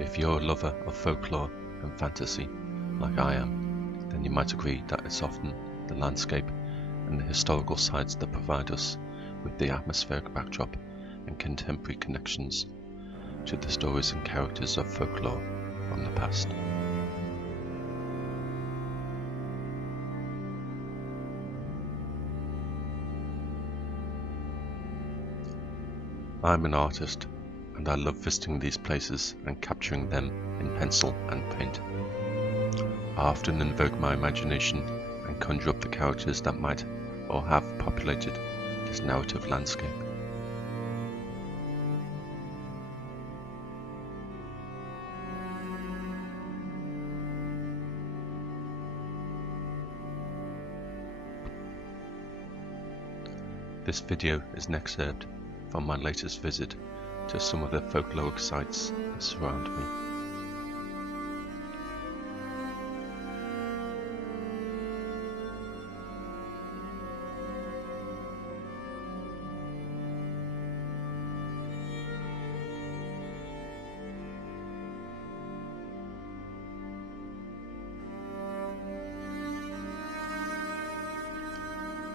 If you're a lover of folklore and fantasy, like I am, then you might agree that it's often the landscape and the historical sites that provide us with the atmospheric backdrop and contemporary connections to the stories and characters of folklore from the past. I'm an artist, and I love visiting these places and capturing them in pencil and paint. I often invoke my imagination and conjure up the characters that might or have populated this narrative landscape. This video is an excerpt from my latest visit to some of the folkloric sites that surround me.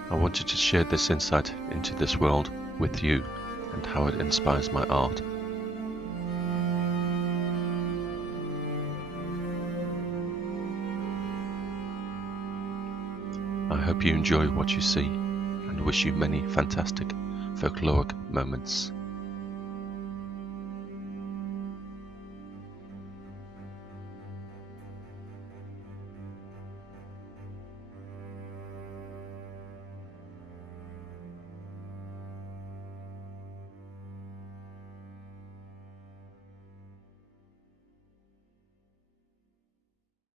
I wanted to share this insight into this world with you and how it inspires my art. I hope you enjoy what you see and wish you many fantastic folkloric moments.